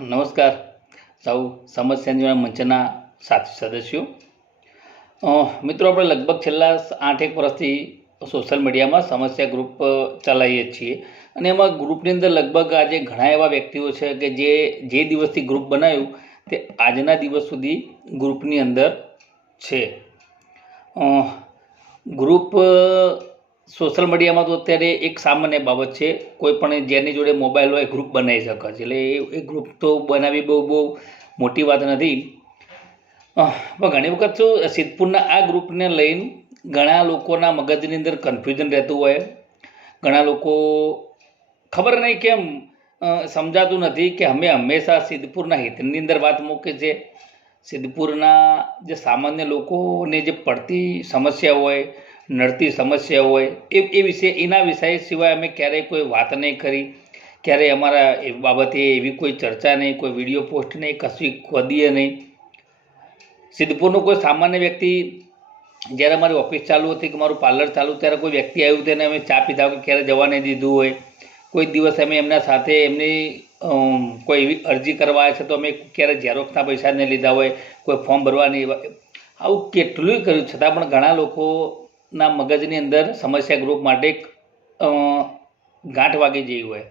નમસ્કાર સૌ સમસ્યા નિવારણ મંચના સાથી સદસ્યો. મિત્રો, આપણે લગભગ છેલ્લા 8-1 વર્ષથી સોશિયલ મીડિયામાં સમસ્યા ગ્રુપ ચલાવીએ છીએ અને એમાં ગ્રુપની અંદર લગભગ આજે ઘણા એવા વ્યક્તિઓ છે કે જે દિવસથી ગ્રુપ બનાવ્યું તે આજના દિવસ સુધી ગ્રુપની અંદર છે. ગ્રુપ સોશિયલ મીડિયામાં તો અત્યારે એક સામાન્ય બાબત છે. કોઈ પણ જેની જોડે મોબાઈલ હોય ગ્રુપ બનાવી શકે છે, એટલે એ ગ્રુપ તો બનાવવી બહુ મોટી વાત નથી. પણ ઘણી વખત શું સિદ્ધપુરના આ ગ્રુપને લઈને ઘણા લોકોના મગજની અંદર કન્ફ્યુઝન રહેતું હોય. ઘણા લોકો ખબર નહીં કેમ સમજાતું નથી કે અમે હંમેશા સિદ્ધપુરના હિતની અંદર વાત મૂકે છે. સિદ્ધપુરના જે સામાન્ય લોકોને જે પડતી સમસ્યા હોય, નડતી સમસ્યા હોય એ વિશે, એના વિષય સિવાય અમે ક્યારેય કોઈ વાત નહીં કરી. ક્યારેય અમારા એ બાબતે એવી કોઈ ચર્ચા નહીં, કોઈ વિડીયો પોસ્ટ નહીં, કશું ખોદીએ નહીં. સિદ્ધપુરનો કોઈ સામાન્ય વ્યક્તિ, જ્યારે અમારી ઓફિસ ચાલુ હતી કે મારું પાર્લર ચાલુ, ત્યારે કોઈ વ્યક્તિ આવ્યું તેને અમે ચા પીધા કે ક્યારે જવા નહીં દીધું હોય. કોઈ દિવસ અમે એમના સાથે એમની કોઈ એવી અરજી કરવા આવે છે તો અમે ક્યારે ઝેરોક્ષના પૈસા નહીં લીધા હોય, કોઈ ફોર્મ ભરવાની, આવું કેટલું કર્યું. છતાં પણ ઘણા લોકોના મગજની અંદર સમસ્યા ગ્રુપ માટે ગાંઠ વાગી જેવી હોય,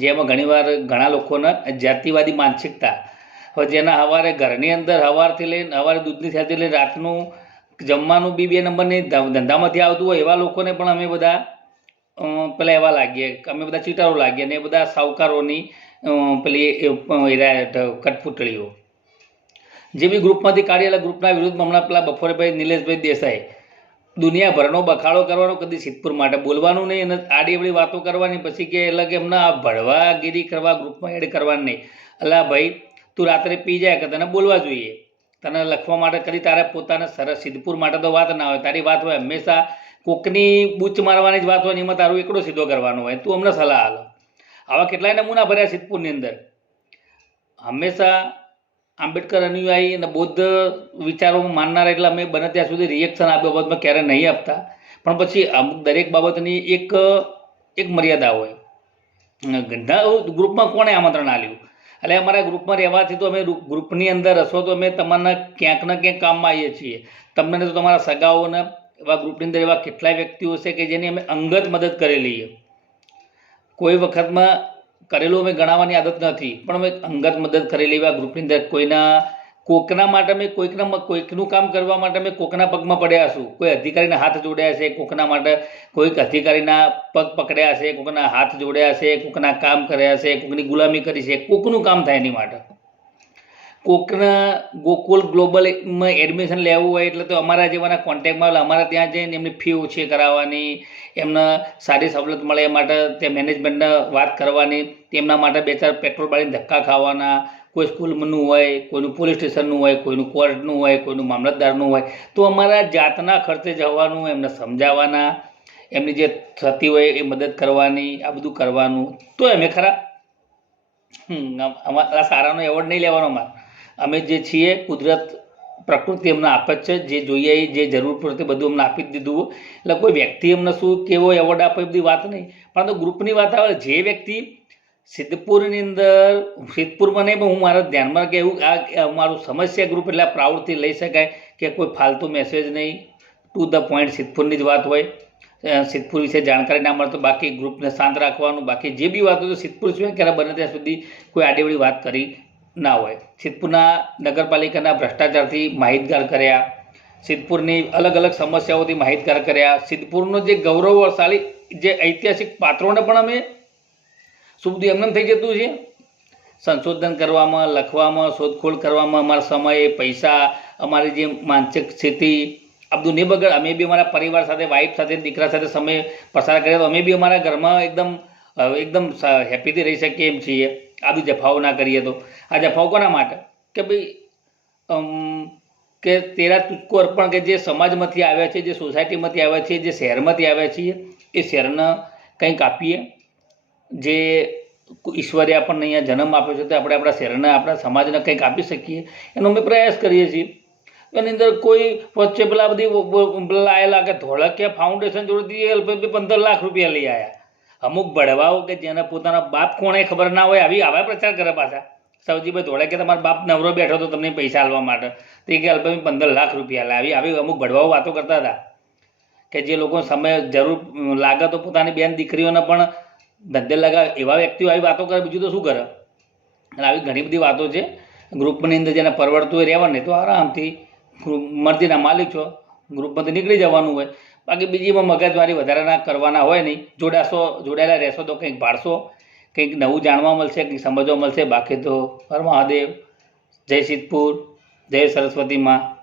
જેમાં ઘણીવાર ઘણા લોકોના જાતિવાદી માનસિકતા હોય, જેના સવારે ઘરની અંદર સવારથી લઈને સવારે દૂધની થયાથી લઈને રાતનું જમવાનું બી 2 નંબરની ધંધામાંથી આવતું હોય, એવા લોકોને પણ અમે બધા પેલા એવા લાગીએ, અમે બધા ચીટારો લાગીએ અને એ બધા સાવકારોની પેલી કઠપૂતળીઓ જે બી ગ્રુપમાંથી કાઢેલા. ગ્રુપના વિરુદ્ધમાં હમણાં પેલા બફોરેભાઈ નિલેશભાઈ દેસાઈ દુનિયાભરનો બખાડો કરવાનો, કદી સિદ્ધપુર માટે બોલવાનું નહીં અને આડીઅવળી વાતો કરવાની, પછી કે એટલે કે એમના ભળવાગીરી કરવા, ગ્રુપમાં એડ કરવાની નહીં. અલા ભાઈ, તું રાત્રે પી જાય કે તને બોલવા જોઈએ, તને લખવા માટે કદી તારે પોતાને સરસ સિદ્ધપુર માટે તો વાત ના હોય. તારી વાત હોય હંમેશા કોકની બૂચ મારવાની જ વાત હોય, એમાં તારું એકડો સીધો કરવાનો હોય. તું અમને સલાહ હાલ. આવા કેટલાય નમૂના ભર્યા સિદ્ધપુરની અંદર. હંમેશા આંબેડકર અનુયાયી અને બૌદ્ધ વિચારોમાં માનનારા, એટલે અમે બને ત્યાં સુધી રિએક્શન આ બાબતમાં ક્યારે નહીં આપતા. પણ પછી અમુક દરેક બાબતની એક મર્યાદા હોય. ગ્રુપમાં કોણે આમંત્રણ આપ્યું? એટલે અમારા ગ્રુપમાં રહેવાથી તો અમે ગ્રુપની અંદર હશો તો અમે તમારા ક્યાંક ને ક્યાંક કામમાં આવીએ છીએ. તમને તો તમારા સગાઓને એવા ગ્રુપની અંદર એવા કેટલાય વ્યક્તિઓ છે કે જેની અમે અંગત મદદ કરેલી છે. કોઈ વખતમાં કરેલું અમે ગણાવવાની આદત નથી, પણ અમે અંગત મદદ કરેલી એવા ગ્રુપની અંદર કોકના માટે અમે કોઈકનું કામ કરવા માટે અમે કોકના પગમાં પડ્યા છું. કોઈ અધિકારીના હાથ જોડ્યા છે, કોકના માટે કોઈક અધિકારીના પગ પકડ્યા છે, કોકના હાથ જોડ્યા છે, કોકના કામ કર્યા છે, કોકની ગુલામી કરી છે. કોકનું કામ થાય એની માટે. કોકના ગોકુલ ગ્લોબલમાં એડમિશન લેવું હોય એટલે તો અમારા જેવાના કોન્ટેક્ટમાં અમારા ત્યાં જઈને એમની ફી ઓછી કરાવવાની, એમને સારી સવલત મળે એ માટે તે મેનેજમેન્ટને વાત કરવાની, તેમના માટે 2-4 પેટ્રોલ બાળીને ધક્કા ખાવાના. કોઈ સ્કૂલનું હોય, કોઈનું પોલીસ સ્ટેશનનું હોય, કોઈનું કોર્ટનું હોય, કોઈનું મામલતદારનું હોય, તો અમારા જાતના ખર્ચે જવાનું, એમને સમજાવવાના, એમની જે થતી હોય એ મદદ કરવાની, આ બધું કરવાનું. તો અમે ખરા અમારા સારાનો એવોર્ડ નહીં લેવાનો. અમે જે છીએ કુદરત પ્રકૃતિ અમને આપે જ છે, જે જોઈએ જે જરૂર પડતી બધું અમને આપી જ દીધું. એટલે કોઈ વ્યક્તિ અમને શું કેવો એવોર્ડ આપે એ બધી વાત નહીં. પરંતુ ગ્રુપની વાત આવે, જે વ્યક્તિ સિદ્ધપુરની અંદર, સિદ્ધપુરમાં નહીં પણ હું મારા ધ્યાનમાં કે એવું આ મારું સમસ્યા ગ્રુપ એટલે પ્રાઉડથી લઈ શકાય કે કોઈ ફાલતુ મેસેજ નહીં, ટુ ધ પોઈન્ટ સિદ્ધપુરની જ વાત હોય. સિદ્ધપુર વિશે જાણકારી ના મળે તો બાકી ગ્રુપને શાંત રાખવાનું. બાકી જે બી વાત હોય તો સિદ્ધપુર સિવાય ક્યારે બને ત્યાં સુધી કોઈ આડીવડી વાત કરી ના હોય. સિદ્ધપુરના નગરપાલિકાના ભ્રષ્ટાચારથી માહિતગાર કર્યા, સિદ્ધપુરની અલગ અલગ સમસ્યાઓથી માહિતગાર કર્યા, સિદ્ધપુરનો જે ગૌરવશાળી જે ઐતિહાસિક પાત્રોને પણ અમે શું બધું એમને થઈ જતું છે. સંશોધન કરવામાં, લખવામાં, શોધખોળ કરવામાં અમારા સમય, પૈસા, અમારી જે માનસિક સ્થિતિ આ બધું નહીં બગડ. અમે બી અમારા પરિવાર સાથે, વાઈફ સાથે, દીકરા સાથે સમય પસાર કર્યા તો અમે બી અમારા ઘરમાં એકદમ હેપીથી રહી શકીએ એમ છીએ. આ બી જફાઓ ના કરીએ તો. આ જફાઓ કોના માટે? કે ભાઈ કે તેરા તુચકો અર્પણ, કે જે સમાજમાંથી આવ્યા છે, જે સોસાયટીમાંથી આવ્યા છે, જે શહેરમાંથી આવ્યા છીએ, એ શહેરને કંઈક આપીએ. જે ઈશ્વરે આપણને અહીંયા જન્મ આપ્યો છે તો આપણે આપણા શહેરને, આપણા સમાજને કંઈક આપી શકીએ એનો અમે પ્રયાસ કરીએ છીએ. એની અંદર કોઈ વચ્ચે પેલા બધી લાયેલા કે ધોળકિયા ફાઉન્ડેશન જોડેથી 15 લાખ રૂપિયા લઈ આવ્યા. અમુક ભડવાઓ કે જેને પોતાના બાપ કોણે ખબર ના હોય આવા પ્રચાર કરે પાછા સૌજીભાઈ ધોળે કે તમારા બાપ નવરો બેઠો તો તમને પૈસા આલવા માટે તો એ કે અલ્પે 15 લાખ રૂપિયા આવી અમુક ભડવાઓ વાતો કરતા હતા કે જે લોકો સમય જરૂર લાગે તો પોતાની બેન દીકરીઓને પણ ધંધે લગાવે એવા વ્યક્તિઓ આવી વાતો કરે, બીજું તો શું કરે. અને આવી ઘણી બધી વાતો છે. ગ્રુપની અંદર જેને પરવડતું હોય રહેવાનું, તો આરામથી મરજીના માલિક છો, ગ્રુપમાંથી નીકળી જવાનું હોય. બાકી બીજીમાં મગજમારી વધારે ના કરવાના હોય નહીં. જોડાયેલા રહેશો તો કંઈક ભાળશો, કંઈક નવું જાણવા મળશે, કંઈક સમજવા મળશે. બાકી તો હર મહાદેવ, જય સિદ્ધપુર, જય સરસ્વતી માં.